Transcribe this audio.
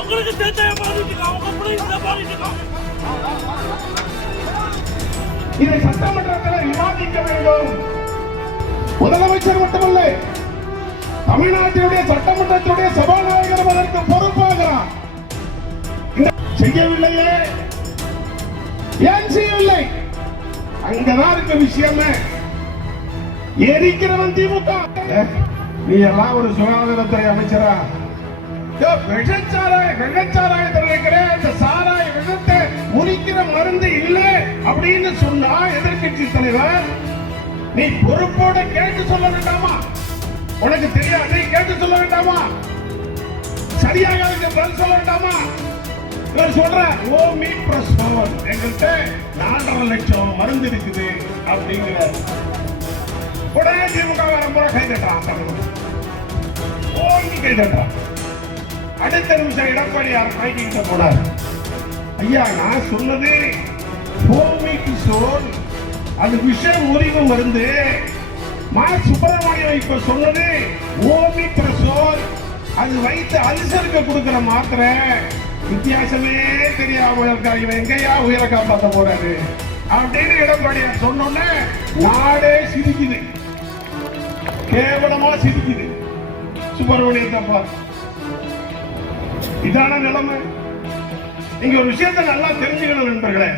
உங்களுக்கு தேவையா பாடிட்டு அவங்க பிள்ளைங்க பாடிட்டு இதை சட்டமன்றத்தில் விவாதிக்க வேண்டும். முதலமைச்சர் மட்டுமல்ல, தமிழ்நாட்டினுடைய சட்டமன்றத்தினுடைய சபாநாயகர் அதற்கு பொறுப்பாகிறார். செய்யவில்லையே, ஏன் செய்யவில்லை? அங்கதான் இருக்க விஷயமே. எரிக்கிறவன் திமுக. நீ எல்லாம் ஒரு சுகாதாரத்துறை அமைச்சரா? வெள்ளச்சாராயத்தில் இருக்கிற இந்த சாராய விஷத்தை முறிக்கிற மருந்து இல்லை அப்படின்னு சொன்னா எதிர்கட்சி தலைவர், நீ பொறுப்போட கேட்டு சொல்ல வேண்டாமா? உனக்கு தெரியாது, கேட்டு சொல்ல வேண்டாமா? சரியாக பதில் சொல்ல வேண்டாமா? இவர் சொல்ற ஓமிப்ரசோல் எங்கள்கிட்ட 4.5 லட்சம் மருந்து இருக்குது அப்படிங்கிற உடனே திமுக முறை கைதட்டான். ஓங்கி கைதட்டான். அடுத்த நிமிஷம் எடப்பாடியார் மைக்கிட்ட போனார். ஐயா, நான் சொன்னது ஓமிப்ரசோல், அது விஷ முறிவு மருந்து. மா சுப்பிரமணியம் இப்ப சொன்னது ஓமிப்ரசோல், அது வைத்து அல்சருக்கு கொடுக்கிற மாத்திரை. வித்தியாசமே தெரியாம இருக்காங்க, எங்கயா உயிரை காப்பாற்ற போறாரு அப்படின்னு எடப்பாடியார் சொன்னோன்னே நாடே சிரிக்குது, கேவலமா சிரிக்குது. சுப்பிரமணியத்தை பார்த்து இதான நிலைமை. நீங்க ஒரு விஷயத்தை நல்லா தெரிஞ்சுக்கணும் நண்பர்களே.